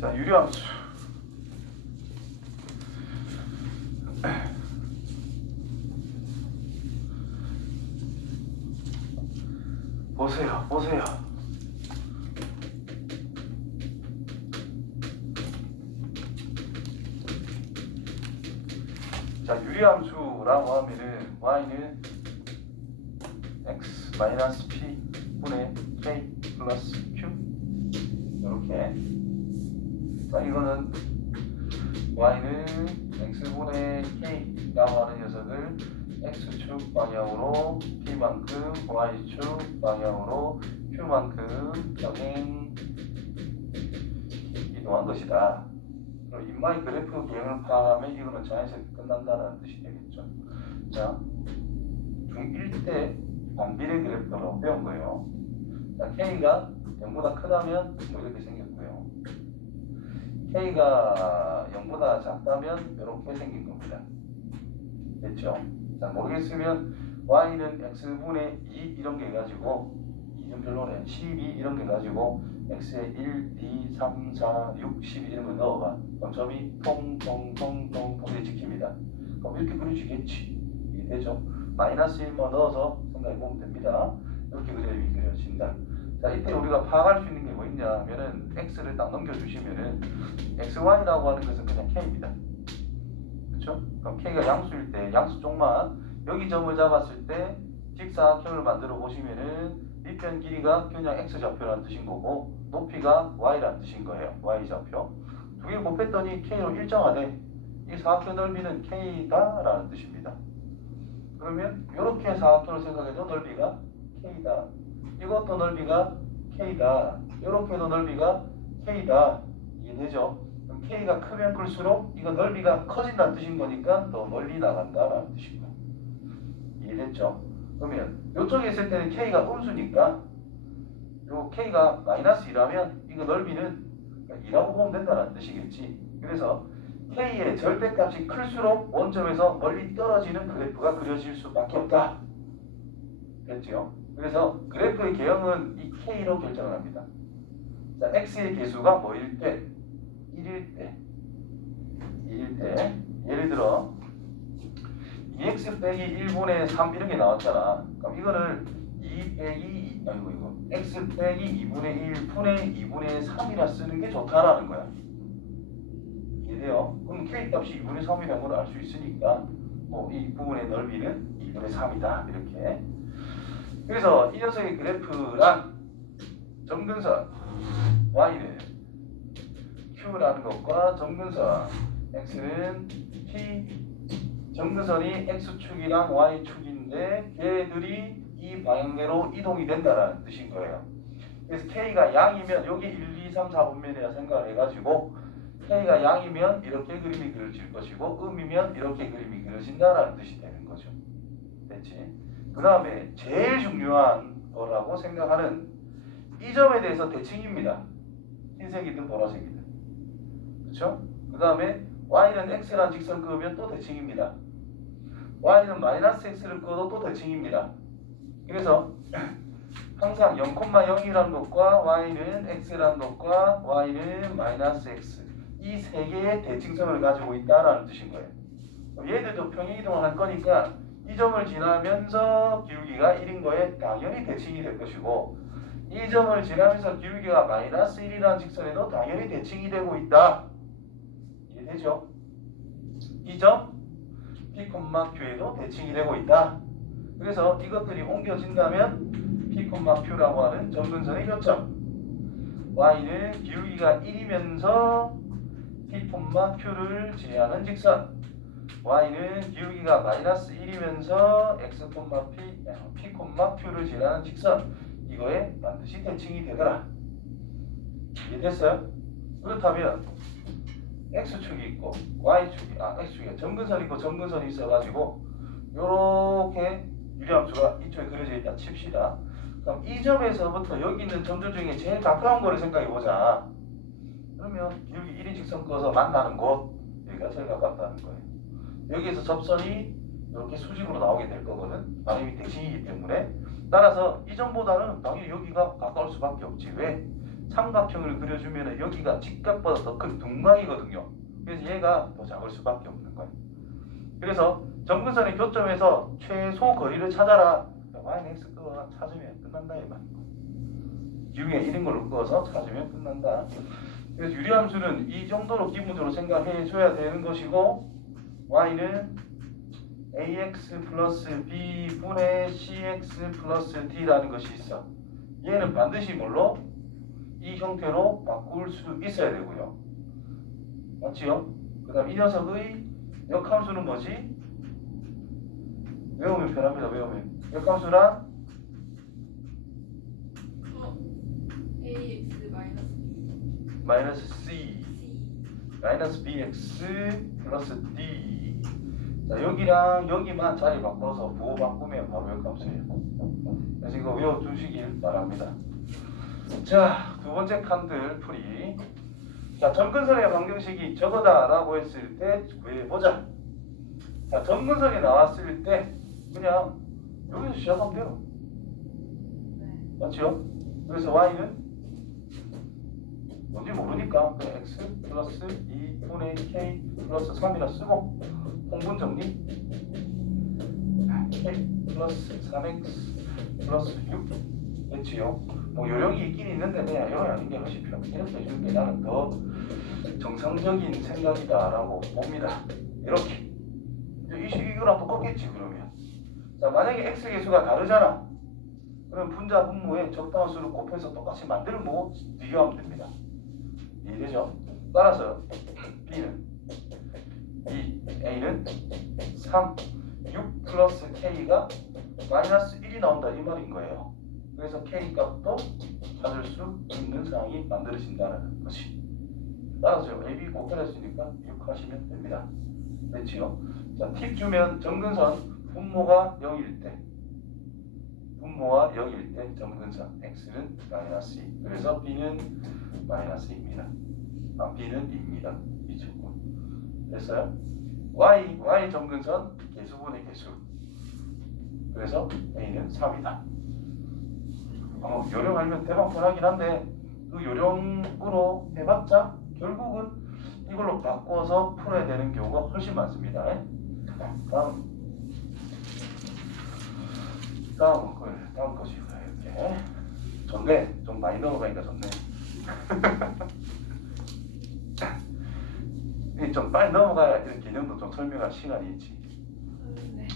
자, 유리함수. 보세요, 보세요. 자, 유리함수라고 하면은 y는 x 마이너스 p 분의 k 플러스 q 이렇게. 자, 이거는 y는 x분의 k라고 하는 녀석을 x축 방향으로 p만큼 y축 방향으로 q만큼 병행 이동한 것이다. 그럼 인마의 그래프 개형을 파악하면 이거는 자연스럽게 끝난다는 뜻이 되겠죠. 자, 중1 때 반비례 그래프라고 배운 거예요. 자, k가 0보다 크다면 뭐 이렇게 생겼고요. k가 0보다 작다면 이렇게 생긴 겁니다. 됐죠? 자, 모르겠으면 y는 x분의 2 이런 게 가지고 2는 별로네. 12 이런 게 가지고 x에 1, 2, 3, 4, 6, 12 이런 거 넣어봐. 그럼 점이 통통통통 이렇게 찍힙니다. 그럼 이렇게 그려지겠지. 이게 되죠? 마이너스 1만 넣어서 생각해 보면 됩니다. 이렇게 그림이 그려진다. 자, 이때 우리가 파악할 수 있는 게 뭐 있냐 하면은 x를 딱 넘겨주시면은 xy라고 하는 것은 그냥 k입니다. 그렇죠? 그럼 k가 양수일 때 양수 쪽만 여기 점을 잡았을 때 직사각형을 만들어 보시면은 밑변 길이가 그냥 x좌표라는 뜻인 거고 높이가 y라는 뜻인 거예요. y좌표. 두 개 곱했더니 k로 일정하대. 이 사각형 넓이는 k다라는 뜻입니다. 그러면 이렇게 사각형을 생각해도 넓이가 k다. 이것도 넓이가 k다. 이렇게도 넓이가 k다. 이해되죠? 그럼 k가 크면 클수록 이거 넓이가 커진다는 뜻인 거니까 더 멀리 나간다라는 뜻인 거예요. 이해됐죠? 그러면 이쪽에 있을 때는 k가 음수니까 요 k가 마이너스 2라면 이거 넓이는 2라고 보면 된다는 뜻이겠지. 그래서 k의 절대값이 클수록 원점에서 멀리 떨어지는 그래프가 그려질 수밖에 없다. 됐죠? 그래서 그래프의 개형은 이 k로 결정을 합니다. 자, x의 개수가 뭐일 때? 1일 때. 예를 들어 2x 빼기 1분의 3 이런 게 나왔잖아. 그럼 이거를 2 빼기 이거 x 빼기 2분의 1 분의 2분의 3이라 쓰는 게 좋다라는 거야. 이해돼요? 그럼 k 값이 2분의 3이라는 걸 알 수 있으니까 이 부분의 넓이는 2분의 3이다 이렇게. 그래서 이 녀석의 그래프란 점근선 y는 q라는 것과 점근선 x는 p 점근선이 x축이랑 y축인데 걔들이 이 방향대로 이동이 된다는 뜻인 거예요. 그래서 k가 양이면 여기 1, 2, 3, 4분면이라 생각을 해가지고 k가 양이면 이렇게 그림이 그려질 것이고 음이면 이렇게 그림이 그려진다라는 뜻이 되는 거죠. 됐지? 그 다음에 제일 중요한 거라고 생각하는 이 점에 대해서 대칭입니다. 흰색이든 보라색이든. 그렇죠? 그 다음에 y는 x라는 직선 그으면 또 대칭입니다. y는 마이너스 x를 그어도 또 대칭입니다. 그래서 항상 0,0이라는 것과 y는 x라는 것과 y는 마이너스 x 이 세 개의 대칭성을 가지고 있다라는 뜻인 거예요. 얘들도 평행이동을 할 거니까 이 점을 지나면서 기울기가 1인 거에 당연히 대칭이 될 것이고 이 점을 지나면서 기울기가 마이너스 1이라는 직선에도 당연히 대칭이 되고 있다. 이해되죠? 이 점 P, Q에도 대칭이 되고 있다. 그래서 이것들이 옮겨진다면 P, Q라고 하는 점근선의 교점 y는 기울기가 1이면서 P, Q를 지나는 직선 y는 기울기가 마이너스 1이면서 x, P, Q를 지나는 직선 이거에 반드시 대칭이 되더라. 이해됐어요? 그렇다면 x축이 있고 y축이 x축이 점근선이 있고 점근선이 있어가지고 요렇게 유리함수가 이쪽에 그려져 있다 칩시다. 그럼 이 점에서부터 여기 있는 점들 중에 제일 가까운 거를 생각해보자. 그러면 기울기 1인 직선 꺼서 만나는 곳 여기가 제일 가깝다는 거예요. 여기에서 접선이 이렇게 수직으로 나오게 될 거거든. 반응이 대칭이기 때문에. 따라서 이 점보다는 당연히 여기가 가까울 수밖에 없지. 왜? 삼각형을 그려주면 여기가 직각보다 더 큰 둔각이거든요. 그래서 얘가 더 작을 수밖에 없는 거예요. 그래서 점근선의 교점에서 최소 거리를 찾아라. y는 x 그거 찾으면 끝난다 이 말이에요. 기울기가 1인 걸로 그어서 찾으면 끝난다. 그래서 유리함수는 이 정도로 기본적으로 생각해 줘야 되는 것이고, y는 ax 플러스 b분의 cx 플러스 d라는 것이 있어. 얘는 반드시 뭘로? 이 형태로 바꿀 수 있어야 되고요. 맞지요? 그 다음 이 녀석의 역함수는 뭐지? 외우면 편합니다. 외우면 역함수란 ax 마이너스 c 마이너스 bx 플러스 d. 자, 여기랑 여기만 자리 바꿔서 부호 바꾸면 바로 역함수예요. 그래서 이거 외워두시길 바랍니다. 자, 두 번째 칸들 풀이. 자, 점근선의 방정식이 저거다라고 했을 때 구해보자. 자, 점근선이 나왔을 때 그냥 여기서 시작하면 돼요. 맞죠? 그래서 y는 뭔지 모르니까 그냥 x 플러스 2분의 k 플러스 3이라 쓰고 통분 정리 k 플러스 3x 플러스 6 됐지요? 뭐 요령이 있긴 있는데 그냥 요령이 아닌 게 훨씬 편해. 이렇게 해줄 게 나는 더 정상적인 생각이다라고 봅니다. 이렇게 이 식이 이거랑 똑같겠지 그러면. 자, 만약에 x 개수가 다르잖아. 그럼 분자 분모에 적당한 수를 곱해서 똑같이 만들고 비교하면 됩니다. 이해되죠? 따라서 b는 2, a는 3, 6 플러스 k가 마이너스 1이 나온다 이 말인 거예요. 그래서 k 값도 찾을 수 있는 상황이 만들어진다는 것이. 따라서 a, b 곱해냈으니까 6 하시면 됩니다. 됐지요? 자, 팁 주면 점근선 분모가 0일 때 분모가 0일 때 점근선 x는 마이너스 2. 그래서 b는 마이너스 2입니다. b는 2입니다. 이쪽은. 됐어요? y 점근선 개수분의 개수. 그래서 a는 3이다. 요령 알면 대박 편하긴 한데 그 요령으로 해봤자 결국은 이걸로 바꿔서 풀어야 되는 경우가 훨씬 많습니다. 다음 것이고요. 이렇게 좋네. 좀 많이 넘어가니까 좋네. 좀 빨리 넘어가야 이런 개념도 좀 설명할 시간이 있지. 네.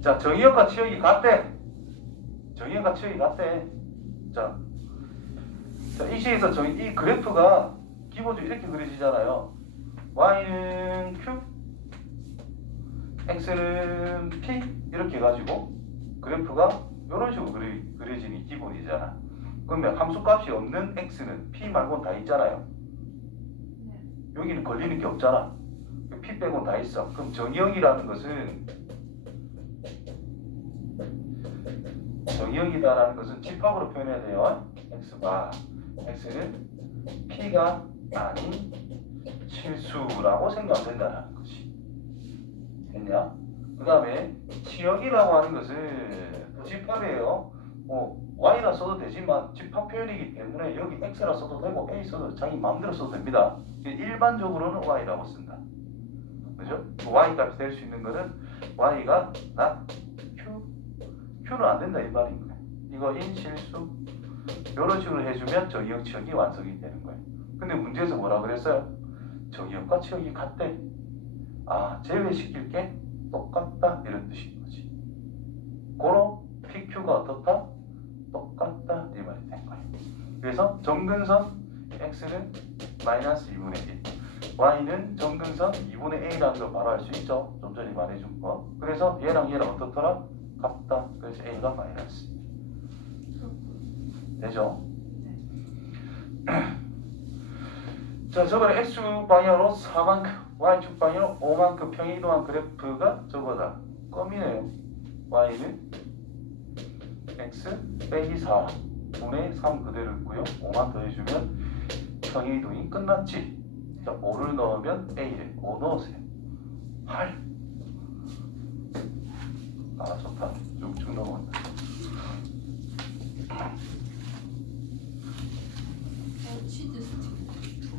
자, 정의역과 치역이 같대. 정의역과 치역이 같대. 자, 이 시에서 이 그래프가 기본적으로 이렇게 그려지잖아요. y는 q, x는 p 이렇게 해가지고 그래프가 이런 식으로 그려지는 기본이잖아. 그러면 함수값이 없는 x는 p 말고는 다 있잖아요. 여기는 걸리는 게 없잖아. p 빼고는 다 있어. 그럼 정의역이라는 것은 정의역이다라는 것은 집합으로 표현해야 돼요. x가 x는 p가 아닌 실수라고 생각하면 된다는 것이. 됐냐? 그 다음에 치역이라고 하는 것은 또 집합이에요. y라 써도 되지만 집합 표현이기 때문에 여기 x라 써도 되고 a 써도 자기 마음대로 써도 됩니다. 일반적으로는 y라고 쓴다. 그죠? y 값이 될 수 있는 거는 y가 q는 안 된다 이 말인 거예요. 이거 인실수 이런 식으로 해주면 정의역 치역이 완성이 되는 거예요. 근데 문제에서 뭐라 그랬어요? 정의역과 치역이 같대. 제외시킬 게 똑같다 이런 뜻인 거지. 고로 PQ가 어떻다? 똑같다 이 말이 된 거예요. 그래서 점근선 x는 마이너스 2분의 1, y는 점근선 2분의 a라는 걸 바로 알 수 있죠. 좀 전에 말해준 거. 그래서 얘랑 얘랑 어떻더라? 같다. 그래서 a가 마이너스. 되죠? 자, 저번에 x축 방향으로 4만큼, y축 방향으로 5만큼 평이동한 그래프가 저거다. 껌이네요. y는 x 빼기 4 분의 3 그대로 있고요. 5만 더해주면 평이동이 끝났지. 자, 5를 넣으면 a래. 5 넣으세요. 8. 좋다. 쭉쭉 넘어간다. 치즈 스틱.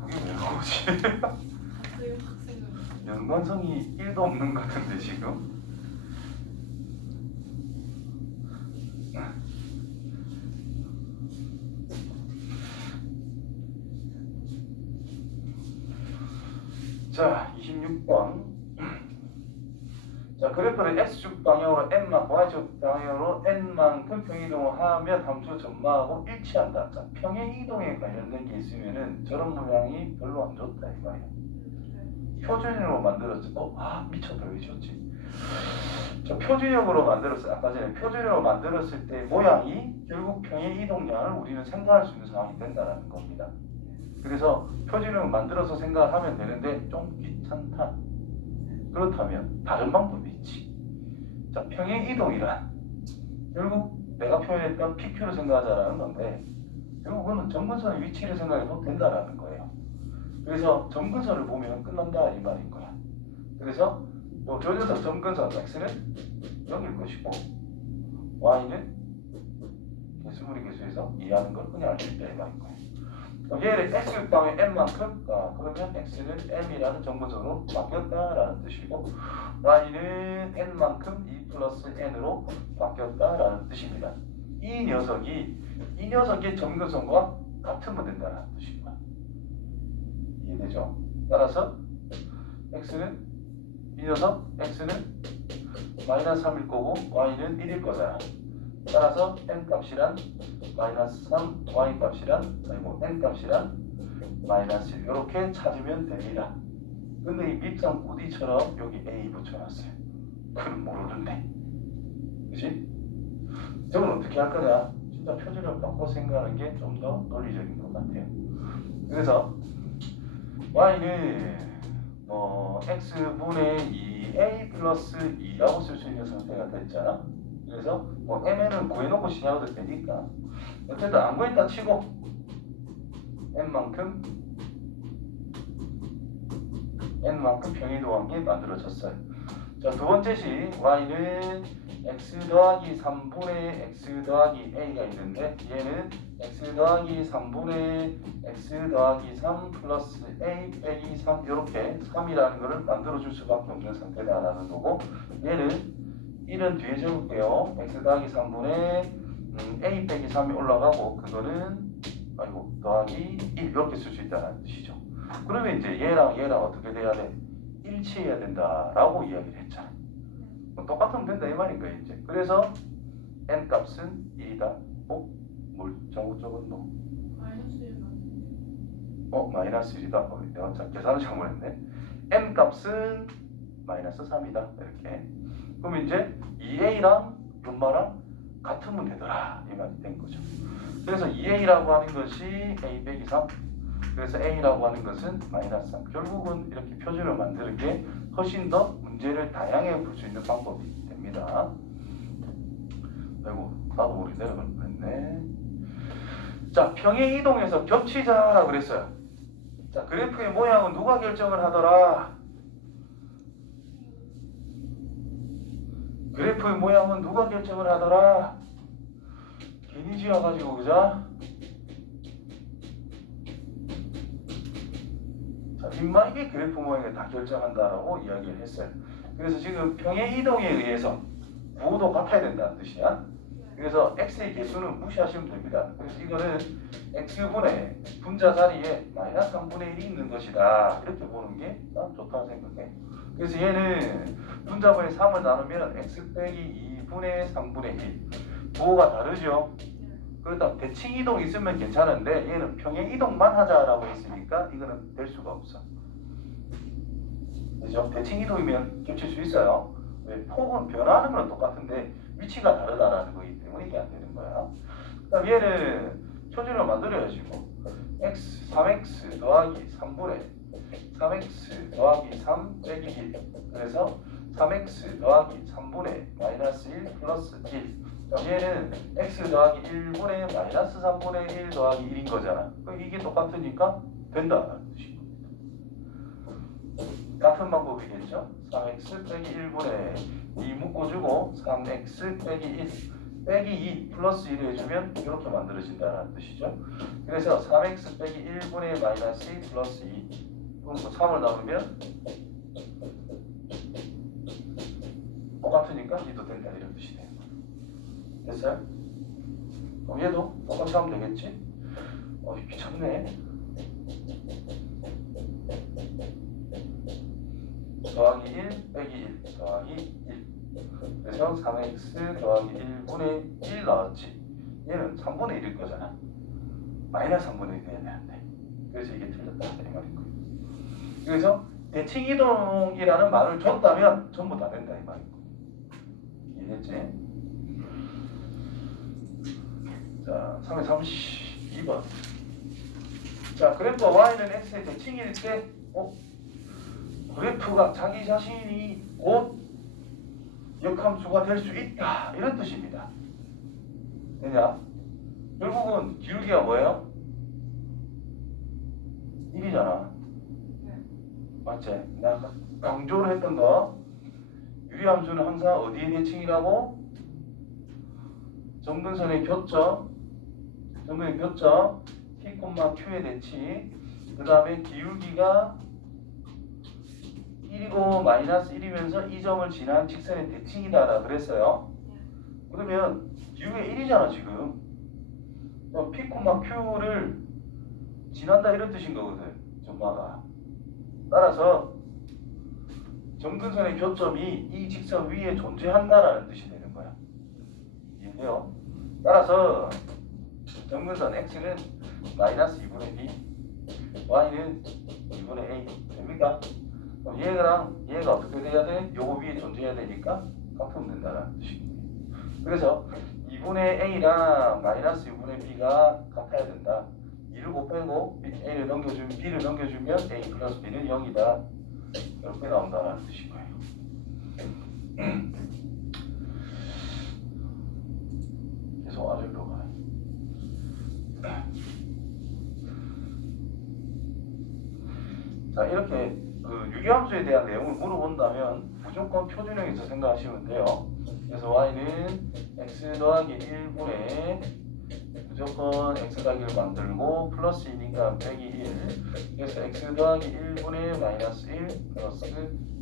그게 왜 나오지? 갑자기 확 생각나. 연관성이 1도 없는 것 같은데 지금. 자, 26번. 자, 그래프를 x축 방향으로 n만, y축 방향으로 n만큼 평이동을 하면 함수 전망하고 일치한다. 자, 평행이동에 관련된 게 있으면은 저런 모양이 별로 안 좋다 이 말이야. 표준으로 만들었어. 미쳤다. 왜 줬지? 자, 표준형으로 만들었어. 아까 전에 표준형으로 만들었을 때 모양이 결국 평행이동량을 우리는 생각할 수 있는 상황이 된다는 겁니다. 그래서 표준형을 만들어서 생각을 하면 되는데 좀 귀찮다. 그렇다면 다른 방법이 있지. 자, 평행이동이란 결국 내가 표현했던 PQ를 생각하자라는 건데 결국 그거는 점근선의 위치를 생각해도 된다라는 거예요. 그래서 점근선을 보면 끝난다 이 말인 거야. 그래서 요 녀석 점근선 x는 0일 것이고 y는 개수분리 개수에서 이해하는 걸 그냥 알 수 있다 이 말인 거예요. 얘를 x방에 n만큼 그러면 x는 m이라는 점근선으로 바뀌었다라는 뜻이고 y는 n만큼 2 플러스 n으로 바뀌었다라는 뜻입니다. 이 녀석이 점근선과 같으면 된다는 뜻입니다. 이해되죠? 따라서 x는 이 녀석 x는 마이너스 3일 거고 y는 1일 거다. 따라서 n 값이란 마이너스 3, y 값이란 n 값이란 마이너스 1 이렇게 찾으면 됩니다. 근데 이 밑장 우디처럼 여기 a 붙여놨어요. 그건 모르는데, 그치? 저건 어떻게 할 거냐? 진짜 표준을 바꿔 생각하는 게 좀 더 논리적인 것 같아요. 그래서 y는 x분의 2a 플러스 2라고 쓸 수 있는 상태가 됐잖아. 그래서 mn은 구해놓고 시작해도 되니까 어쨌든 안 구했다 치고 n만큼 평이동한 게 만들어졌어요. 자, 두 번째 시 y는 x 더하기 3분의 x 더하기 a가 있는데 얘는 x 더하기 3분의 x 더하기 3 플러스 a 빼기 3 이렇게 3이라는 것을 만들어줄 수밖에 없는 상태다라는 거고 얘는 1은 뒤에 적을게요. x 더하기 3분의 a 빼기 3이 올라가고 그거는 더하기 1 이렇게 쓸 수 있다는 뜻이죠. 그러면 이제 얘랑 어떻게 돼야 돼? 일치해야 된다라고 이야기를 했잖아. 똑같으면 된다 이 말인 거야 이제. 그래서 n 값은 1이다. 뭘 잘못 적었노? 마이너스 1이다. 내가 계산을 잘못했네. n 값은 마이너스 3이다. 이렇게. 그럼 이제 2a랑 분마랑 같으면 되더라 이 말이 된 거죠. 그래서 2a라고 하는 것이 a 빼기 3. 그래서 a라고 하는 것은 마이너스 3. 결국은 이렇게 표준을 만드는 게 훨씬 더 문제를 다양하게 풀 수 있는 방법이 됩니다. 아이고 나도 모르게 내려갈 뻔했네. 자, 평행이동에서 겹치자라고 그랬어요. 자, 그래프의 모양은 누가 결정을 하더라? 그래프의 모양은 누가 결정을 하더라? 괜히 지어가지고 그자? 자, 빈말이 그래프 모양을 다 결정한다라고 이야기를 했어요. 그래서 지금 평행이동에 의해서 구호도 같아야 된다는 뜻이야. 그래서 x의 개수는 무시하시면 됩니다. 그래서 이거는 x분의 분자 자리에 마이너스 3분의 1이 있는 것이다. 이렇게 보는 게 난 좋다고 생각해. 그래서 얘는 분자분의 3을 나누면 x 빼기 2분의 3분의 1. 부호가 다르죠. 그렇다면 대칭이동 있으면 괜찮은데 얘는 평행이동만 하자라고 했으니까 이거는 될 수가 없어. 그죠? 대칭이동이면 겹칠 수 있어요. 왜? 폭은 변화하는 건 똑같은데 위치가 다르다라는 거기 때문에 이게 안 되는 거야. 그다음 얘는 표준을 만들어야지 뭐. 3x 더하기 3분의 3x 더하기 3 빼기 1. 그래서 3x 더하기 3분의 마이너스 1 플러스 1. 얘는 x 더하기 1분의 마이너스 3분의 1 더하기 1인 거잖아. 그럼 이게 똑같으니까 된다는 뜻입니다. 같은 방법이겠죠. 3x 빼기 1분의 2 묶어주고 3x 빼기 1 빼기 2 플러스 1을 해주면 이렇게 만들어진다는 뜻이죠. 그래서 3x 빼기 1분의 마이너스 2 플러스 2 그럼 3을 나누면 똑같으니까 2도 된다 이런 뜻이 돼요. 됐어요? 그럼 얘도 똑같이 하면 되겠지? 귀찮네. 더하기 1 빼기 1 더하기 1 그래서 3x 더하기 1분의 1 나왔지. 얘는 3분의 1일 거잖아. 마이너스 3분의 1 돼야 되는데 그래서 이게 틀렸다 이 말인 거예요. 그래서 대칭 이동이라는 말을 줬다면 전부 다 된다 이 말인 거예요. 이해했지? 자, 332번. 자, 그래프 y는 x의 대칭일 때 그래프가 자기 자신이 곧 역함수가 될 수 있다 이런 뜻입니다. 왜냐? 결국은 기울기가 뭐예요? 1이잖아. 맞지? 내가 강조를 했던 거 유리함수는 항상 어디의 대칭이라고? 점근선의 교점 T, Q의 대칭 그 다음에 기울기가 1이고 마이너스 1이면서 이 점을 지난 직선의 대칭이다라 그랬어요. 그러면 기울기가 1이잖아 지금. P, Q를 지난다 이런 뜻인 거거든. 점마가. 따라서 점근선의 교점이 이 직선 위에 존재한다라는 뜻이 되는 거야. 이해돼요? 따라서 점근선 x는 마이너스 2분의 b, y는 2분의 a 됩니까? 그럼 얘랑 얘가 어떻게 돼야 돼? 요거 위에 존재해야 되니까 같으면 된다는 뜻입니다. 그래서 2분의 a랑 마이너스 2분의 b가 같아야 된다. 2를 곱하고 a를 넘겨주면 b를 넘겨주면 a 플러스 b는 0이다. 이렇게 나온다는 뜻인 거예요. 계속 아래로 가요. 자, 이렇게 그 유기함수에 대한 내용을 물어본다면 무조건 표준형에서 생각하시면 돼요. 그래서 y는 x 더하기 1분의 무조건 x 더하기를 만들고 플러스 2니까 빼기 1 그래서 x 더하기 1분의 마이너스 1 플러스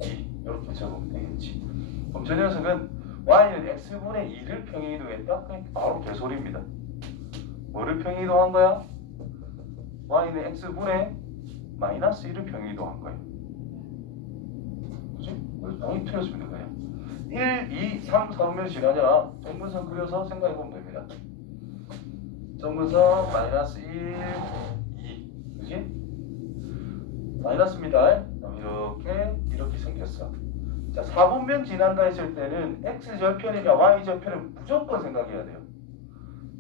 2 이렇게 적으면 되겠지. 그럼 저 녀석은 y는 x분의 2를 평행이동했다? 바로 개소리입니다. 뭐를 평행이동한 거야? y는 x분의 마이너스 1을 평행이동한 거예요. 그치? 그래서 당연히 틀렸으면 거예요. 1, 2, 3, 4면 지나냐? 점근선 그려서 생각해보면 됩니다. 점근선 마이너스 1, 2 그치? 마이너스입니다. 이렇게 생겼어. 자, 4분면 지난다 했을 때는 x절편이나 y절편을 무조건 생각해야 돼요.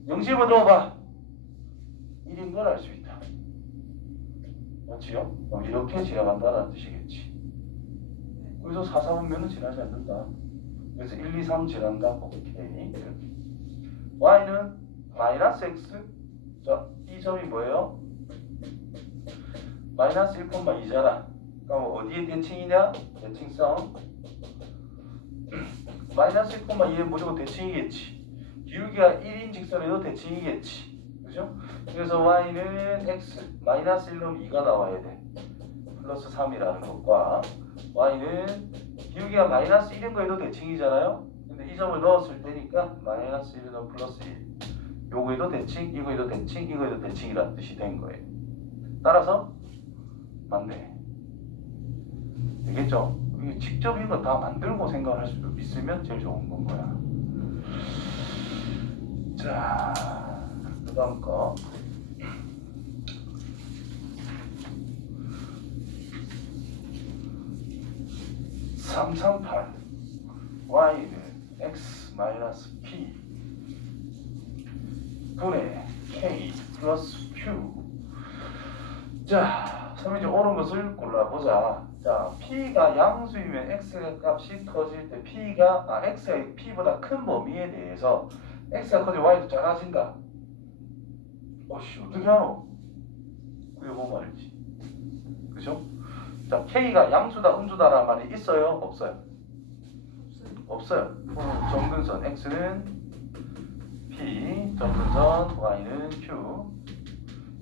영심을 넣어봐. 1인 걸 알 수 있다. 맞지요? 이렇게 지나간다는 뜻이겠지. 그래서 4, 4분면은 지나지 않는다. 그래서 1, 2, 3 지난다. 오케이. 이렇게. y는 마이너스 x. 자, 이 점이 뭐예요? 마이너스 1,2잖아. 그럼 어디에 대칭이냐? 대칭성. 마이너스 1,2에 무조건 대칭이겠지. 기울기가 1인 직선에도 대칭이겠지. 그죠? 그래서 y는 x 마이너스 1 넣으면 2가 나와야 돼. 플러스 3이라는 것과 y는 기울기가 마이너스 1인 거에도 대칭이잖아요. 근데 이 점을 넣었을 때니까 마이너스 1을 넣으면 플러스 1. 요거에도 대칭, 이거에도 대칭, 이거에도 대칭이라는 뜻이 된 거예요. 따라서 맞네. 되겠죠? 이게 직접 이거 다 만들고 생각할 수 있으면 제일 좋은 건 거야. 자, 그 다음 거. 338 y는 x 마이너스 p 분의 k 플러스 q. 자, 그럼 이제 옳은 것을 골라보자. 자, p가 양수이면 x 값이 커질 때 x가 p보다 큰 범위에 대해서 x가 커지면 y도 작아진다. 어씨, 어떻게 하노? 그게 뭔 말이지? 그죠? 자, k가 양수다 음수다라는 말이 있어요? 없어요? 없어요. 점근선 x는 P 점근선 y는 q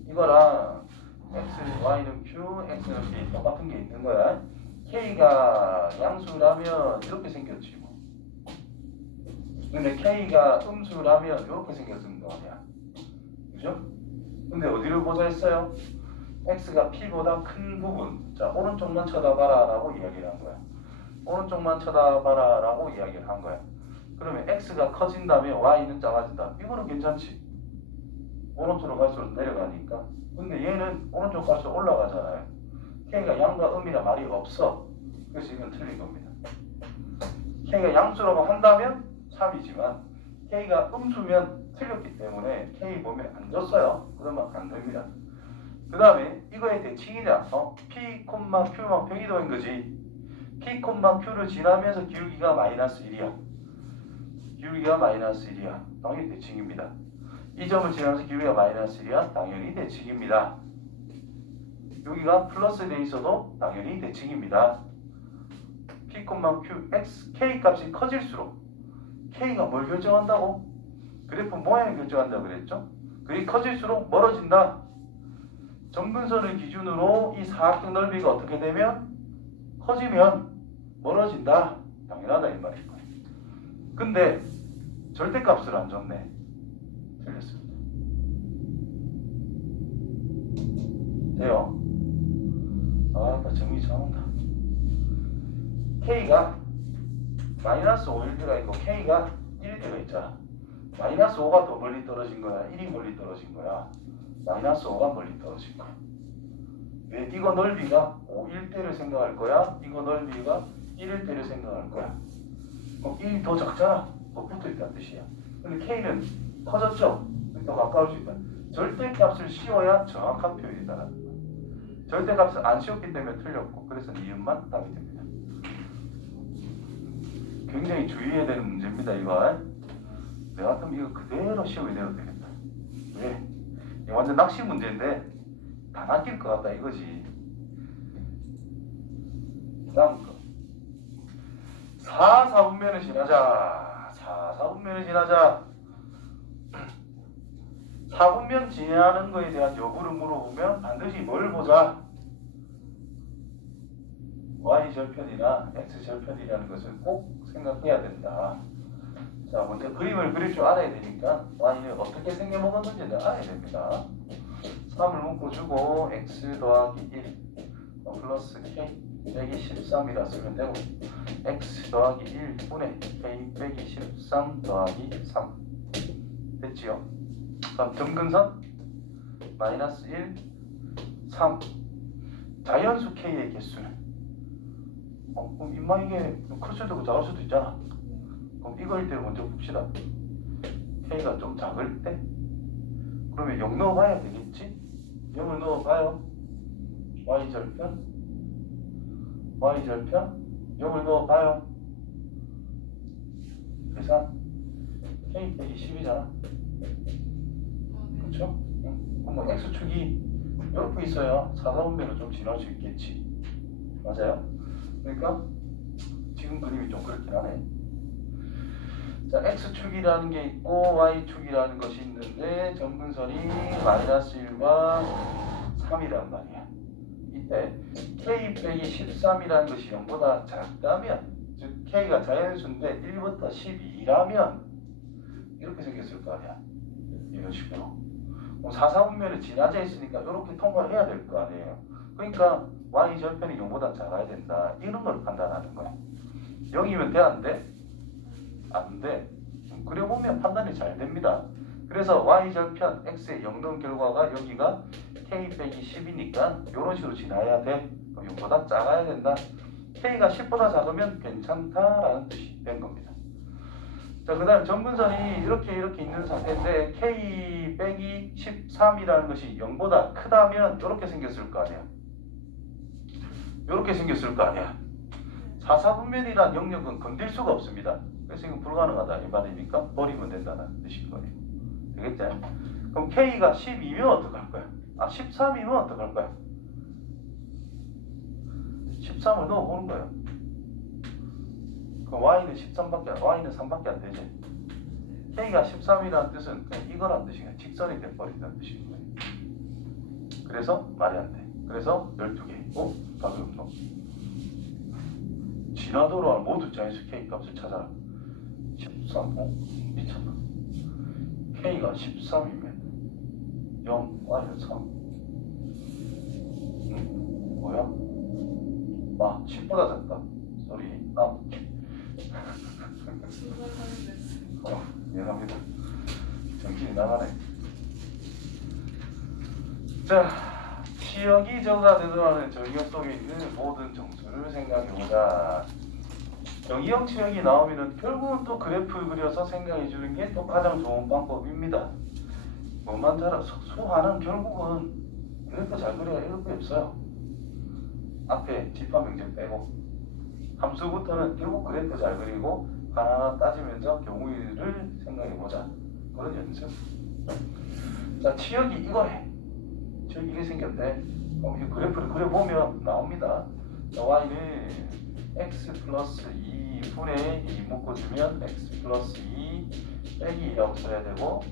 이거랑 x y는 q x는 p 똑같은 게 있는 거야. k가 양수라면 이렇게 생겼지 뭐. 근데 k가 음수라면 이렇게 생겼던 거 아니야. 그죠? 근데 어디를 보자 했어요? x가 p보다 큰 부분. 자, 오른쪽만 쳐다봐라 라고 이야기를 한 거야. 오른쪽만 쳐다봐라 라고 이야기를 한 거야. 그러면 x가 커진다면 y는 작아진다. 이거는 괜찮지. 오른쪽으로 갈수록 내려가니까. 근데 얘는 오른쪽 갈수록 올라가잖아요. k가 양과 음이라 말이 없어. 그래서 이건 틀린 겁니다. k가 양수라고 한다면 3이지만 k가 음수면 틀렸기 때문에 k 보면 안 줬어요. 그러면 안 됩니다. 그 다음에 이거의 대칭이냐? p, q만 평이동인 거지. p, q를 지나면서 기울기가 마이너스 1이야. 기울기가 마이너스 1이야. 당연히 대칭입니다. 이 점을 지나면서 기울기가 마이너스 1이야. 당연히 대칭입니다. 여기가 플러스 돼 있어도 당연히 대칭입니다. p, q, x, k 값이 커질수록 k가 뭘 결정한다고? 그래프 모양을 결정한다고 그랬죠? 그게 커질수록 멀어진다. 점근선을 기준으로 이 사각형 넓이가 어떻게 되면? 커지면 멀어진다. 당연하다 이 말일 거예요. 근데 절대값을 안 줬네. 틀렸습니다. 돼요? 나 정리 잘한다. K가 마이너스 5일 때가 있고 K가 1일 때가 있잖아. 마이너스 5가 더 멀리 떨어진 거야? 1이 멀리 떨어진 거야? 마이너스 5가 멀리 떨어진 거야. 왜 이거 넓이가 5일 때를 생각할 거야? 이거 넓이가 1일 때를 생각할 거야. 그럼 1이 더 작잖아. 더 붙어있다는 뜻이야. 근데 K는 커졌죠? 더 가까울 수 있다. 절대값을 씌워야 정확한 표현이다. 절대값을 안 씌웠기 때문에 틀렸고 그래서 니은만 답이 됩니다. 굉장히 주의해야 되는 문제입니다. 이거 내가 같으면 이거 그대로 시험에 내도 되겠다. 왜? 이거 완전 낚시 문제인데 다 낚일 것 같다 이거지. 다음 거 4, 4분면을 지나자. 4, 4분면을 지나자. 4분면 지나는 거에 대한 여부를 물어보면 반드시 뭘 보자? y절편이나 x절편이라는 것을 꼭 생각해야 된다. 자, 먼저 그림을 그릴 줄 알아야 되니까 y는 어떻게 생겨먹었는지를 알아야 됩니다. 3을 묶어주고 x 더하기 1 플러스 k 빼기 13이라 쓰면 되고 x 더하기 1분의 k 빼기 13 더하기 3 됐지요? 다음 점근선 마이너스 1 3 자연수 k의 개수는 그럼 임마 이게 클 수도 있고 작을 수도 있잖아. 그럼 이거일 때를 먼저 봅시다. k가 좀 작을 때 그러면 0 넣어봐야 되겠지? 0을 넣어봐요. y절편 0을 넣어봐요. 계산 k 빼기 10이잖아. 그렇죠? 그럼 뭐 x축이 이렇게 있어야 4, 4분면을 좀 지날 수 있겠지. 맞아요? 그러니까 지금 그림이 좀 그렇긴 하네. 자, x축이라는 게 있고 y축이라는 것이 있는데 점근선이 마이너스 1과 3이란 말이야. 이때 k 빼기 13이라는 것이 0보다 작다면 즉 k가 자연수인데 1부터 12라면 이렇게 생겼을 거 아니야. 이런 식으로. 4, 4분면을 지나져 있으니까 이렇게 통과를 해야 될 거 아니에요. 그러니까 y절편이 0보다 작아야 된다. 이런 걸 판단하는 거야. 0이면 돼? 안 돼? 안 돼. 그려보면 판단이 잘 됩니다. 그래서 y절편 x의 0 넣은 결과가 여기가 k 빼기 10이니까 이런 식으로 지나야 돼. 0보다 작아야 된다. k가 10보다 작으면 괜찮다라는 뜻이 된 겁니다. 자, 그 다음 점근선이 이렇게 있는 상태인데 k 빼기 13이라는 것이 0보다 크다면 이렇게 생겼을 거 아니야. 이렇게 생겼을 거 아니야. 4, 4분면이란 영역은 건들 수가 없습니다. 그래서 이건 불가능하다 이 말이니까 버리면 된다는 뜻인 거예요. 되겠지? 그럼 k가 12면 어떡할 거야? 13이면 어떡할 거야? 13을 넣어보는 거예요. 그럼 y는 13밖에, y는 3밖에 안 되지. K가 13이라는 뜻은 그냥 이거란 뜻이에요. 직선이 돼버린다는 뜻인 거예요. 그래서 말이 안 돼. 그래서 12개. 답이 없노? 진화도로와 모두 자연수 K 값을 찾아라. 13. 미쳤나? K가 13이면 0, Y는 3. 뭐야? 10보다 작다. 소리. 수박하는 데서. 미안합니다. 정신이 나가네. 자, 치역이 저가 되더라는 정의역 속에 있는 모든 정수를 생각해보자. 정의역 치역이 나오면은 결국은 또 그래프 그려서 생각해주는 게 또 가장 좋은 방법입니다. 뭐만 잘 수하는 결국은 그래프 잘 그려야 이럴 거 없어요. 앞에 집합 명제 빼고 함수부터는 결국 그래프 잘 그리고 하나하나 따지면서 경우를 생각해보자. 그런 연습. 자, 치역이 이거래. 치역이 이게 생겼대. 이 그래프를 그려보면 나옵니다. 자, y는 x 플러스 2분의 2 묶어주면 x 플러스 2 빼기 2라고 써야 되고,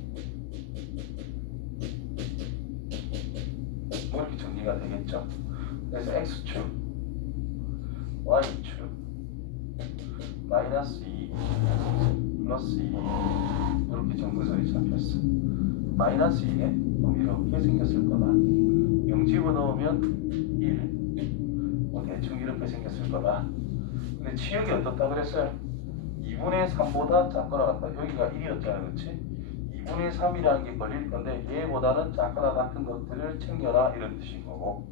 뭐 이렇게 정리가 되겠죠. 그래서 x축, y축, 마이너스 2 플러스 2 이렇게 정근선이 잡혔어. 마이너스 2에 그럼 이렇게 생겼을 거다. 0 집어넣으면 1 대충 이렇게 생겼을 거다. 근데 치역이 어떻다 그랬어요? 2분의 3보다 작거나 같다. 여기가 1이었잖아, 그렇지? 2분의 3이라는 게 걸릴 건데 얘보다는 작거나 같은 것들을 챙겨라 이런 뜻인 거고,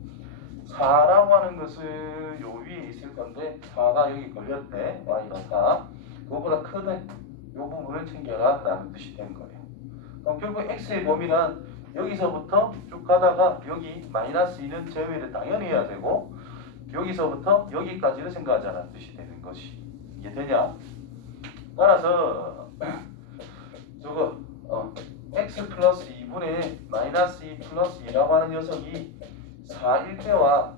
4라고 하는 것은 요 위에 있을 건데 4가 여기 걸렸대. y가 4. 그거보다 크대. 요 부분을 챙겨라 라는 뜻이 된 거예요. 그럼 결국 x의 범위는 여기서부터 쭉 가다가 여기 마이너스 2는 제외를 당연히 해야 되고, 여기서부터 여기까지를 생각하자는 뜻이 되는 것이 이해되냐? 따라서 저거 x 플러스 2분의 마이너스 2 플러스 2라고 하는 녀석이 4일 때와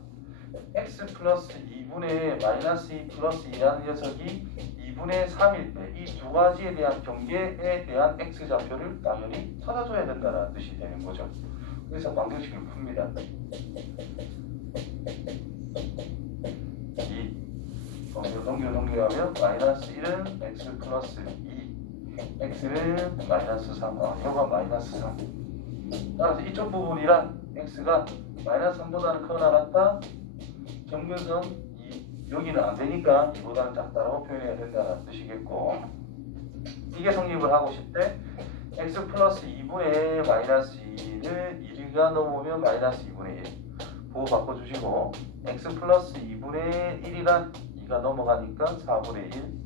x 플러스 2분의 마이너스 2 플러스 2라는 녀석이 2분의 3일 때 이 두 가지에 대한 경계에 대한 x 좌표를 당연히 찾아줘야 된다는 뜻이 되는 거죠. 그래서 방정식을 풉니다. 2 넘겨하면 마이너스 1은 x 플러스 2 x는 마이너스 3 혀가 마이너스 3. 따라서 이쪽 부분이란 x가 마이너스 3보다는 크거나 같다. 정근선 여기는 안 되니까 이보다는 작다라고 표현해야 된다는 뜻이겠고, 이게 성립을 하고 싶대. x 플러스 2분의 마이너스 2를 1가 넘으면 마이너스 2분의 1 보호 바꿔주시고, x 플러스 2분의 1이란 2가 넘어가니까 4분의 1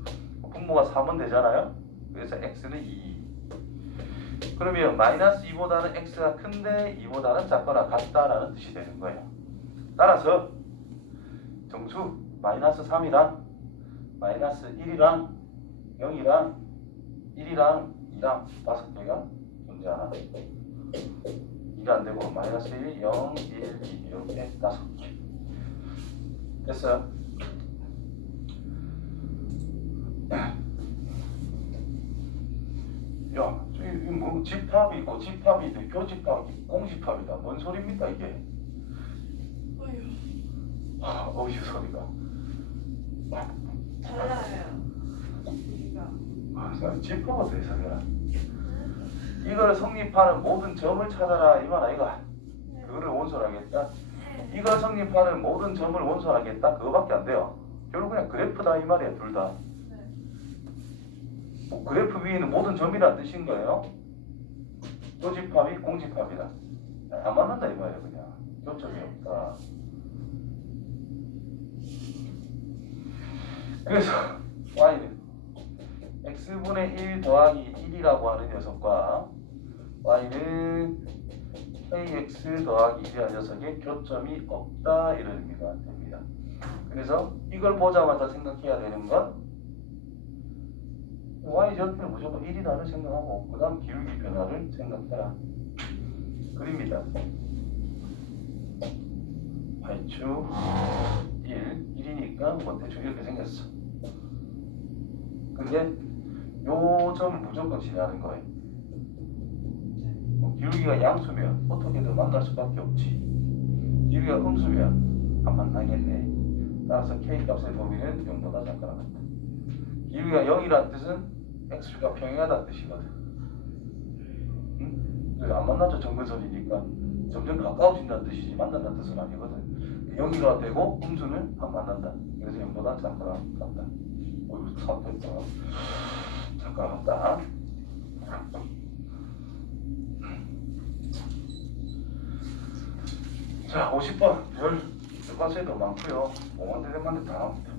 분모가 3은 되잖아요. 그래서 x는 2. 그러면 마이너스 2보다는 x가 큰데 2보다는 작거나 같다라는 뜻이 되는 거예요. 따라서 정수 마이너스 3이랑 마이너스 1이랑 0이랑 1이랑 2랑 5개가 존재하나? 2가 안되고 마이너스 1, 0, 1, 2 이렇게 5개 됐어요? 야, 저기 뭐 집합이 있고 집합이 있고 교집합이 공집합이다. 뭔 소리입니까 이게? 어휴 소리가 달라요. 우리가. 집합은 어떻게 설명해? 이걸 성립하는 모든 점을 찾아라 이 말 아이가? 그거를 원소하겠다. 이걸 성립하는 모든 점을 원소하겠다. 그거밖에 안 돼요. 결국 그냥 그래프다 이 말이야. 둘 다. 뭐 그래프 위에 있는 모든 점이란 뜻인 거예요. 교집합이 공집합이다. 안 맞는다 이 말이야. 그냥 교점이 없다. 그래서 y는 x분의 1 더하기 1이라고 하는 녀석과 y는 kx 더하기 1이라는 녀석의 교점이 없다 이런 의미가 됩니다. 그래서 이걸 보자마자 생각해야 되는 건 y절편은 무조건 1이다를 생각하고 그 다음 기울기 변화를 생각해라. 그립니다. y축 1, 1이니까 뭐 대충 이렇게 생겼어. 근데 요 점을 무조건 지나는 거예요. 기울기가 양수면 어떻게든 만날 수밖에 없지. 기울기가 음수면 안 만나겠네. 따라서 k 값의 범위는 0보다 작거나 같다. 기울기가 0이라는 뜻은 x가 평행하다는 뜻이거든. 응? 그래, 안 만나죠. 정근선이니까 점점 가까워진다는 뜻이지 만난다는 뜻은 아니거든. 0이가 되고 음수는 안 만난다. 그래서 0보다 작거나 같다. 이거 사업됐다. 작거나 같다. 자, 50번 별 교과서에도 많고요. 5만대 100만대 다 나옵니다.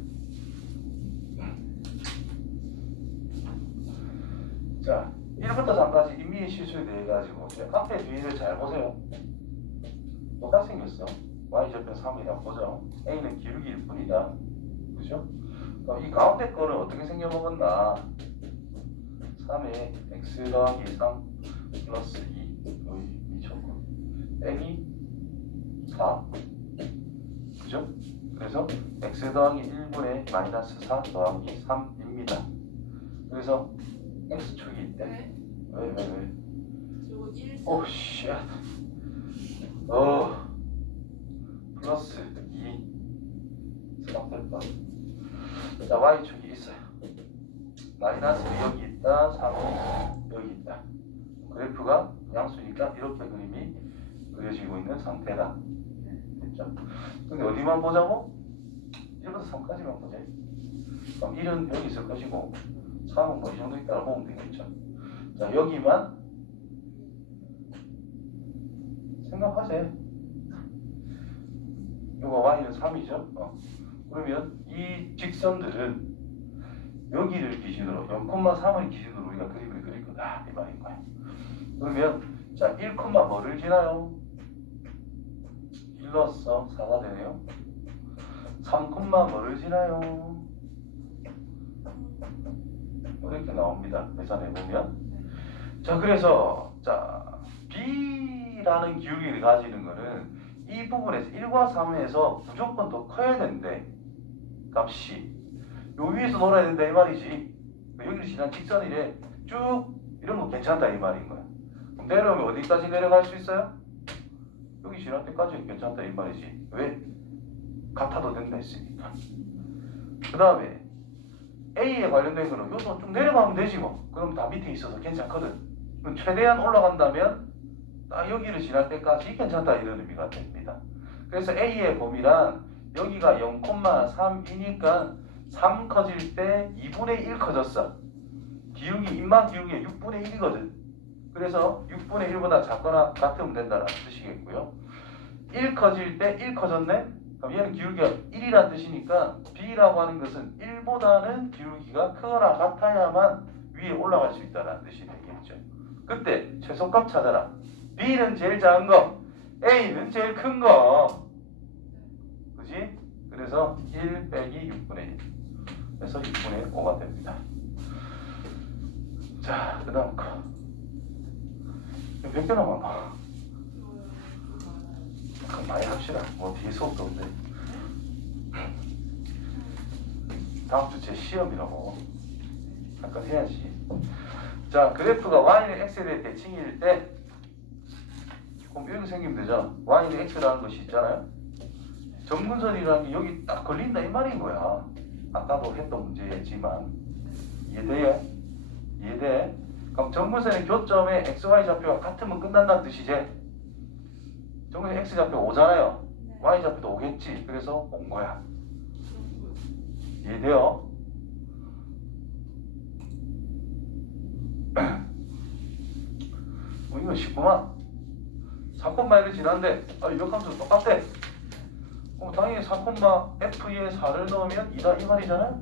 자, 1부터 3까지 인미의 실수에 대해 가지고 앞에 뒤를 잘 보세요. 똑같이 생겼어. y절편 3이라고 보죠. a는 기울기일 뿐이다. 그죠? 그럼 이 가운데 거는 어떻게 생겨먹었나? 3에 x 더하기 3 플러스 2 거의 미쳤고 빼기 4 그죠? 그래서 x 더하기 1분의 마이너스 4 더하기 3입니다. 그래서 x축이 있대. 왜? 저거 1. 오 쉣. 플러스 2 수박될 자, y축이 있어요. 마이너스 여기 있다, 3이 여기 있다. 그래프가 양수니까 이렇게 그림이 그려지고 있는 상태다. 됐죠? 근데 어디만 보자고? 1부터 3까지만 보자. 그럼 1은 여기 있을 것이고 3은 뭐 이 정도 있다고 보면 되겠죠. 자, 여기만 생각하세요. 이거 y는 3이죠. 그러면 이 직선들은 여기를 기준으로 0,3을 기준으로 우리가 그림을 그릴 거다 이 말인 거예요. 그러면 자 1, 뭐를 지나요? 1로서 4가 되네요. 3, 뭐를 지나요? 이렇게 나옵니다. 계산해보면. 자, 그래서 자 B라는 기울기를 가지는 거는 이 부분에서 1과 3에서 무조건 더 커야 된대. 값이. 요 위에서 놀아야 된다 이 말이지. 여기를 지난 직선이래. 쭉 이런 거 괜찮다 이 말인 거야. 그럼 내려오면 어디까지 내려갈 수 있어요? 여기 지날 때까지 괜찮다 이 말이지. 왜? 같아도 된다 했으니까. 그 다음에 A에 관련된 거는 요소 좀 내려가면 되지 뭐. 그럼 다 밑에 있어서 괜찮거든. 그럼 최대한 올라간다면 딱 여기를 지날 때까지 괜찮다 이런 의미가 됩니다. 그래서 A의 범위란 여기가 0,3이니까 3 커질 때 2분의 1 커졌어. 기울기 인만 기울기가 6분의 1이거든. 그래서 6분의 1보다 작거나 같으면 된다는 뜻이겠고요. 1 커질 때 1 커졌네? 그럼 얘는 기울기가 1이라는 뜻이니까 B라고 하는 것은 1보다는 기울기가 크거나 같아야만 위에 올라갈 수 있다는 뜻이 되겠죠. 그때 최소값 찾아라. B는 제일 작은 거, A는 제일 큰 거. 그지? 그래서 1 빼기 6분의 1. 그래서 6분의 5가 됩니다. 자, 그 다음 거. 몇 개 남았나? 그럼 많이 합시다. 뭐 뒤에 수업도 없는데. 다음 주 제 시험이라고. 잠깐 해야지. 자, 그래프가 y는 x에 대해 대칭일 때 그럼 이렇게 생기면 되죠. y는 x라는 것이 있잖아요. 정근선이라는 게 여기 딱 걸린다 이 말인 거야. 아까도 했던 문제지만 이해돼? 이해돼? 그럼 정근선의 교점에 xy 좌표가 같으면 끝난다는 뜻이지. 정근선 x 좌표 5잖아요. y 좌표도 5겠지. 그래서 온 거야. 이해돼요? 이거 쉽구만. 4콤마를 지났는데 역함수 똑같대. 당연히 4콤마 F에 4를 넣으면 2다 이 말이잖아.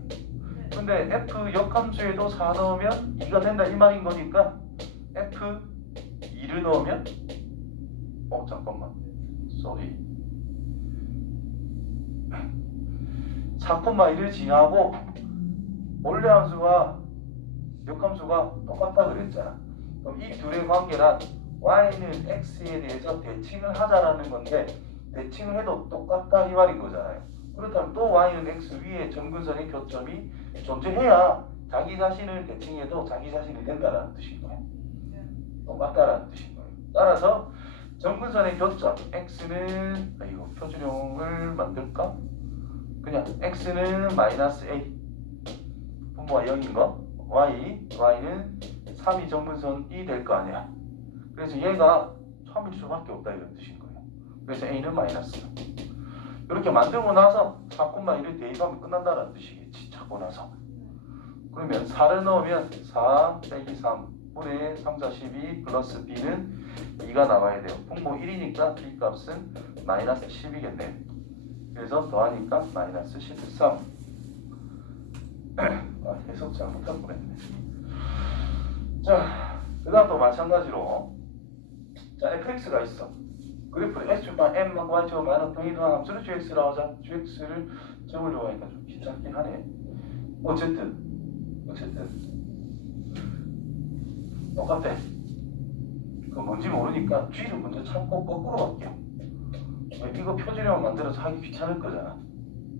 근데 F 역함수에도 4 넣으면 2가 된다 이 말인 거니까 F 2를 넣으면 잠깐만. 쏘리. 4콤마1을 지나고 원래 함수와 역함수가 똑같다 그랬잖아. 그럼 이 둘의 관계란 y는 x에 대해서 대칭을 하자라는 건데 대칭을 해도 똑같다 이 말인 거잖아요. 그렇다면 또 y는 x 위에 점근선의 교점이 존재해야 자기 자신을 대칭해도 자기 자신이 된다라는 뜻인 거예요. 네. 똑같다라는 뜻인 거예요. 따라서 점근선의 교점 x는 이거 표준형을 만들까? 그냥 x는 마이너스 a 분모가 0인 거 y는 3이 점근선이 될 거 아니야. 그래서 얘가 3일 수밖에 없다 이런 뜻인 거예요. 그래서 a는 마이너스. 이렇게 만들고 나서 4,1을 대입하면 끝난다는 뜻이겠지. 찾고 나서. 그러면 4를 넣으면 4 빼기 3 분의 3, 4, 12 플러스 b는 2가 나와야 돼요. 분모 1이니까 b 값은 마이너스 10이겠네요. 그래서 더하니까 마이너스 13. 해석 잘못할 뻔했네. 자, 그 다음 또 마찬가지로 자, fx가 있어. 그래프를 x축방 m만 y축은 마이너스 평이동한 함수를 gx라고 하자. gx를 적으려고 하니까 좀 귀찮긴 하네. 어쨌든 똑같아. 그 뭔지 모르니까 g를 먼저 찾고 거꾸로 갈게요. 이거 표준형 만들어서 하기 귀찮을 거잖아.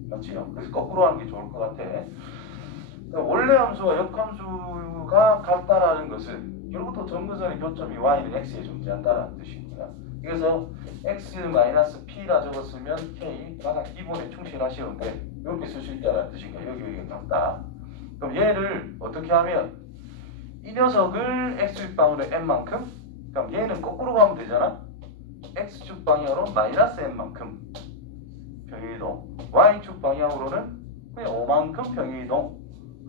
맞지요? 그래서 거꾸로 하는 게 좋을 것 같아. 그러니까 원래 함수와 역함수가 같다라는 것은 결국 또 점근선의 교점이 y는 x에 존재한다라는 뜻인 거야. 그래서 x-p라 적었으면 k 가장 기본에 충실하시는데 이렇게 쓸 수 있다는 뜻인 거야. 여기 같다. 그럼 얘를 어떻게 하면 이 녀석을 x축 방으로 n만큼, 그럼 얘는 거꾸로 가면 되잖아. x축 방향으로 마이너스 n만큼 평행이동, y축 방향으로는 그냥 5만큼 평행이동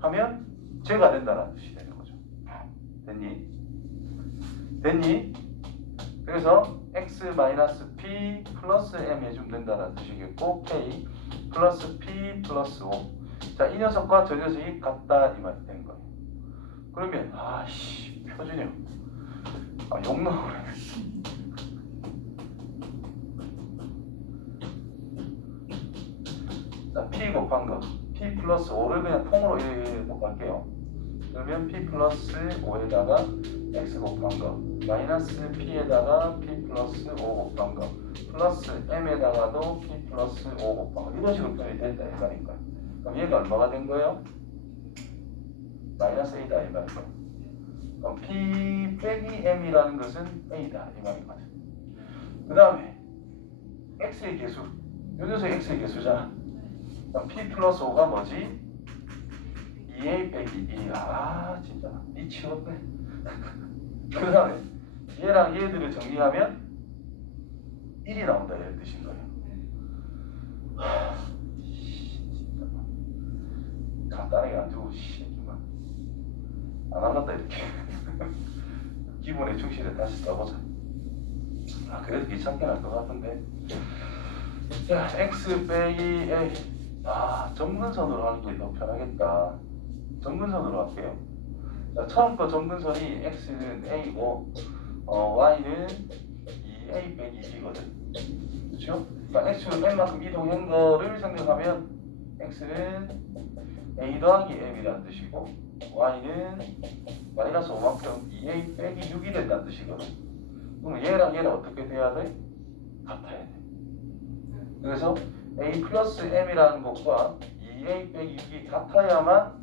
하면 제가 된다는 뜻이 되는 거죠. 됐니? 그래서 x-p 플러스 m 해주면 된다는 뜻이겠고 k 플러스 p 플러스 5. 자, 이 녀석과 저 녀석이 같다 이 말이 된 거예요. 그러면 아씨 표준형 욕 나오네. 자, p 곱한 거 p 플러스 5를 그냥 통으로 이렇게 곱할게요. 그러면 p 플러스 5에다가 x 곱한 거 마이너스 p에다가 p 플러스 5 곱한 거 플러스 m에다가도 p 플러스 5 곱한 거 이런 식으로 표현이 된다 이 말인가. 그럼 얘가 얼마가 된 거예요? 마이너스 a다 이 말인 거예요. 그럼 p 빼기 m이라는 것은 a다 이 말인 거죠. 그 다음에 x의 개수, 요 녀석 x의 개수잖아. 그럼 p 플러스 5가 뭐지? 2a 빼기 2. 아 진짜 미치겠네. 그 다음에 얘랑 얘들을 정리하면 1이 나온다 이런 뜻인 거예요. 진짜 간단하게 안 주고 씨만 안 한다 이렇게. 기본에 충실해 다시 써보자. 그래도 귀찮게 날 것 같은데. 자, x 빼기 a. 점근선으로 하는 게 더 편하겠다. 점근선으로 할게요. 자, 처음 거 점근선이 x는 a고 y는 2a 빼기 2거든. 그렇죠? 그러니까 x는 n만큼 이동한 거를 생각하면 x는 a 더하기 m이라는 뜻이고 y는 마이너스 5만큼 2a 빼기 6이 된다는 뜻이거든. 그럼 얘랑 얘는 어떻게 돼야 돼? 같아야 돼. 그래서 a 플러스 m이라는 것과 2a 빼기 6이 같아야만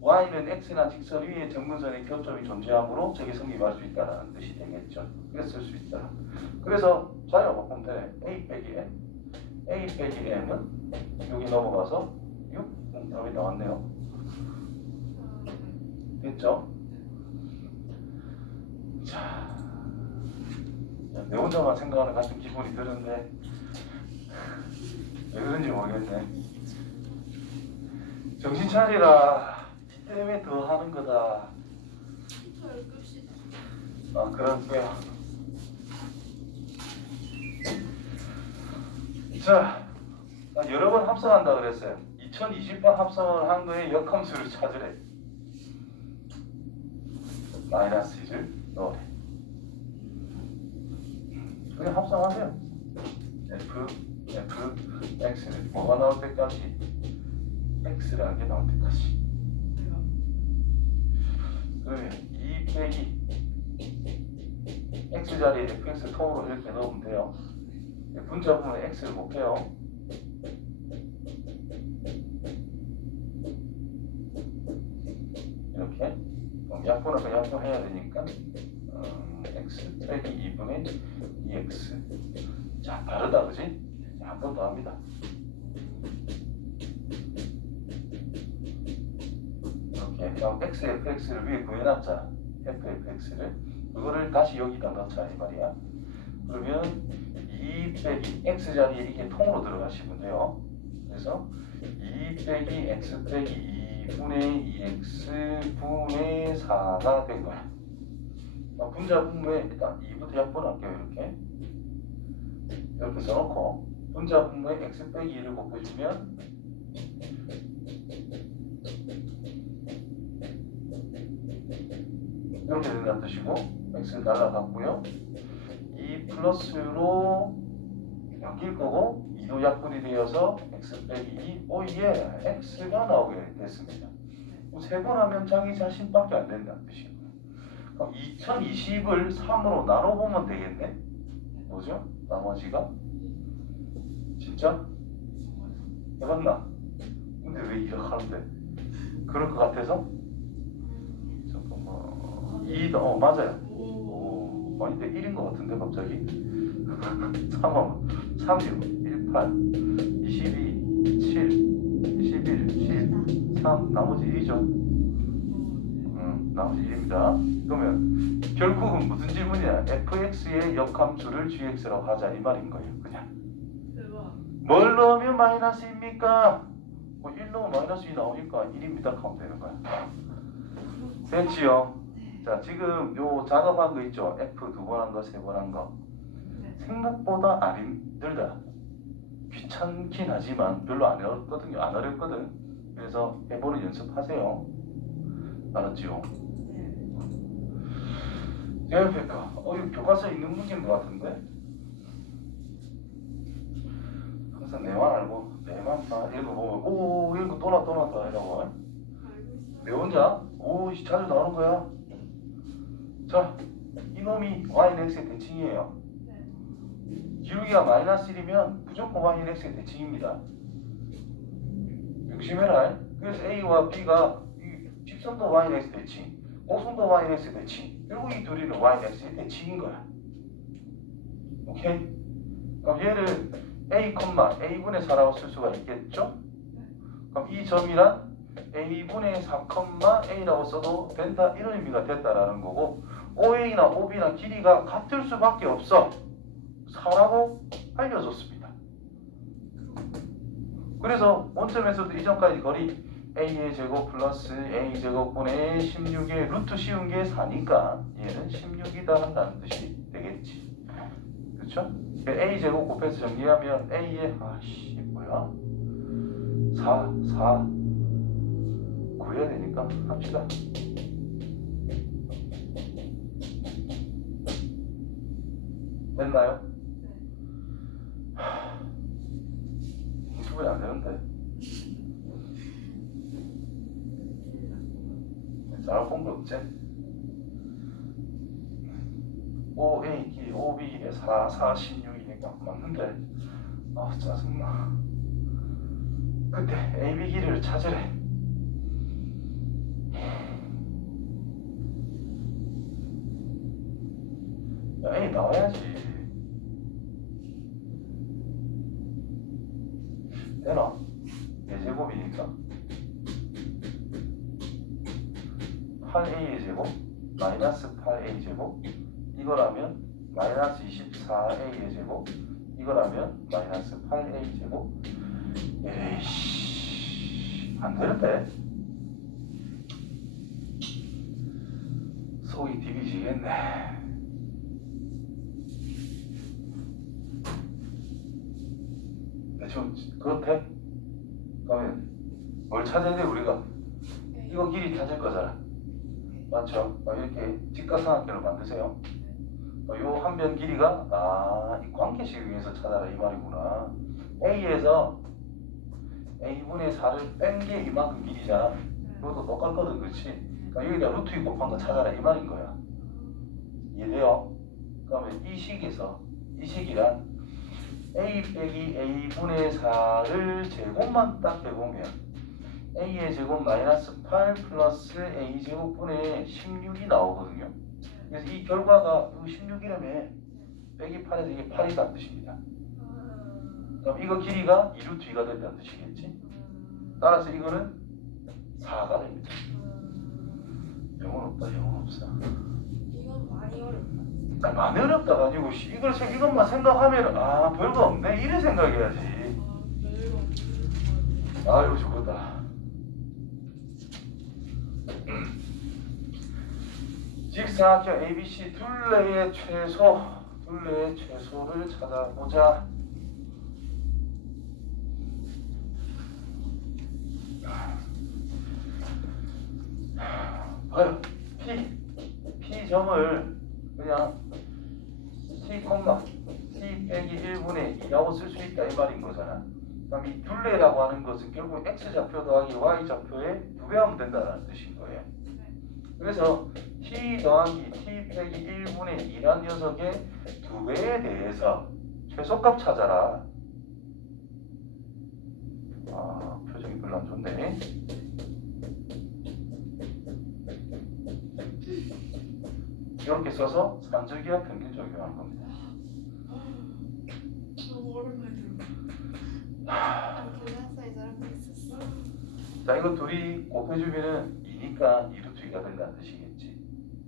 y는 x나 직선 위에 점근선의 교점이 존재하므로 저게 성립할 수 있다는 뜻이 되겠죠. 그래서 쓸 수 있다. 그래서 자료 바꾸면 되네. a 빼기 m은 여기 넘어가서 6? 답이 나왔네요. 됐죠? 자, 내 혼자만 생각하는 같은 기분이 드는데 왜 그런지 모르겠네. 정신 차리라. 니 때문에 더 하는 거다. 컴퓨터를 끕시다. 그럴게요. 자, 여러 번 합성한다 그랬어요. 2020번 합성을 한 거에 역함수를 찾으래. 마이너스 1을 넣으래. 그냥 합성하세요. x는 뭐가 나올 때까지? x라는 게 나올 때까지. 그러면 2 빼기 x 자리에 fx 통으로 이렇게 넣으면 돼요. 분자 부분에 x를 볼게요. 약분하고 약분해야 되니까 x 빼기 2분의 2x. 자, 다르다, 그지? 한 번 더 합니다. 이렇게 그럼 x, fx를 위에 구해놨잖아. f, fx를. 그거를 다시 여기다 넣자 이 말이야. 그러면 2 빼기 x 자리에 이게 통으로 들어가시면 돼요. 그래서 2 빼기 x 빼기 2분의 2x 분의 4가 된 거야. 분자 분모에 일단 2부터 약분할게요. 이렇게 써놓고 분자 분모에 x 빼기 2를 곱해주면 이렇게 된다는 뜻이고 x 날라갔고요. 2 플러스로 바뀔 거고 2도 약분이 되어서 x 빼기 2 오예 x가 나오게 됐습니다. 세 번 하면 자기 자신밖에 안 된다는 뜻이에요. 그럼 2020을 3으로 나눠보면 되겠네. 뭐죠? 나머지가 진짜? 해봤나? 근데 왜 이렇게 하는데? 그럴 것 같아서? 잠깐만 2, 맞아요. 오, 아닌데 1인 것 같은데 갑자기? 3하면 36, 18, 22, 7, 21, 10, 3 나머지 1이죠. 나머지 1입니다. 그러면 결국은 무슨 질문이야? fx의 역함수를 gx라고 하자 이 말인 거예요. 그냥 대박. 뭘 넣으면 마이너스입니까? 뭐 1 넣으면 마이너스 2 나오니까 1입니다 하면 되는 거야. 됐지요? 자, 지금 요 작업한 거 있죠? f 2번 한 거, 3번 한 거. 생각보다 안 힘들다. 귀찮긴 하지만 별로 안 어렵거든요. 안 어렵거든. 그래서 해보는 연습하세요. 알았지요? 대학교가 이거 교과서에 있는 문제인 것 같은데? 항상 내만 알고 내만 봐 이런 거 보면 오 이런 거 또 나왔다 이러고 내 혼자 오 자주 나오는 거야. 자, 이놈이 y는 x의 대칭이에요. 기울기가 마이너스 1이면 무조건 y는 x의 대칭입니다. 욕심해라. 그래서 a와 b가 직선도 y는 x 대칭, 곡선도 y는 x 대칭. 결국 이 둘이는 y는 x의 대칭인 거야. 오케이? 그럼 얘를 a분의 4라고 쓸 수가 있겠죠? 그럼 이 점이란 a분의 4,a라고 써도 된다 이런 의미가 됐다라는 거고 OA나 OB나 길이가 같을 수밖에 없어. 4라고 알려줬습니다. 그래서 원점에서도 이전까지 거리 a의 제곱 플러스 a 제곱분의 16의 루트 씌운 게 4니까 얘는 16이다 한다는 뜻이 되겠지. 그렇죠? a 제곱 곱해서 정리하면 a의 뭐야? 4 구해야 되니까 합시다. 됐나요? 유튜브에 안 되는데. 잘 본 거 없지? 5A 길이 5B 길이 4, 16이니까 맞는데 짜증나. 근데 AB 길이를 찾으래. 야, A 나와야지. 되나? 4제곱이니까 8a의 제곱 마이너스 8a 제곱 이거라면 마이너스 24a의 제곱 이거라면 마이너스 8a 제곱. 에이씨 안 되는데 속이 디비지겠네. 좀 그렇대? 그러면 뭘 찾아야 돼 우리가? 이거 길이 찾을 거잖아. 맞죠? 이렇게 직각삼각형을 만드세요. 요 한 변 길이가 이 관계식 위에서 찾아라 이 말이구나. A에서 A분의 4를 뺀 게 이만큼 길이잖아. 이것도 똑같거든, 그렇지? 그러니까 여기다 루트 2 곱한 거 찾아라 이 말인 거야. 이해돼요? 그러면 이 식이란 A 빼기 A분의 4를 제곱만 딱 해보면 a의 제곱 마이너스 8 플러스 a 제곱분의 16이 나오거든요. 그래서 이 결과가 16이라며 빼기 8에서 이게 8이라는 뜻입니다. 그럼 이거 길이가 2루트 2가 된다는 뜻이겠지. 따라서 이거는 4가 됩니다. 영혼 없다, 영혼 없어. 이건 많이 어렵다. 아, 많이 어렵다가 아니고 이것만 생각하면 아 별거 없네 이래 생각해야지. 별거 없는 아유 죽었다. 직사각형 ABC 둘레의 최소를 찾아보자. 봐요. P점을 그냥 T 빼기 1분의 2라고 쓸 수 있다 이 말인 거잖아. 그럼 이 둘레라고 하는 것은 결국 X좌표 더하기 Y좌표의 2배 하면 된다는 뜻인 거예요. 그래서 T 더하기 T 빼기 1분의 2란 녀석의 2배에 대해서 최소값 찾아라. 아 표정이 별로 안 좋네. 이렇게 써서 산적이와 평균 적용하는 겁니다. 너무 오랜만에 들어. 계산서에 저런 거 있었어. 자, 이거 둘이 곱해주면은 2니까 2루트 2가 된다는 뜻이겠지.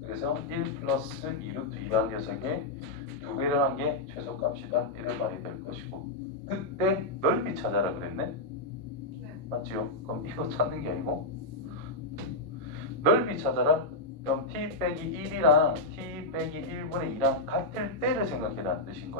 그래서 1 플러스 2루트 2라는 녀석의 2배를 한 게 최소값이다. 이런 말이 될 것이고. 그때 넓이 찾아라 그랬네? 네. 맞지요? 그럼 이거 찾는 게 아니고 넓이 찾아라? 그럼 t 빼기 1이랑 t 빼기 1분의 2랑 같을 때를 생각해라는 뜻인 거야.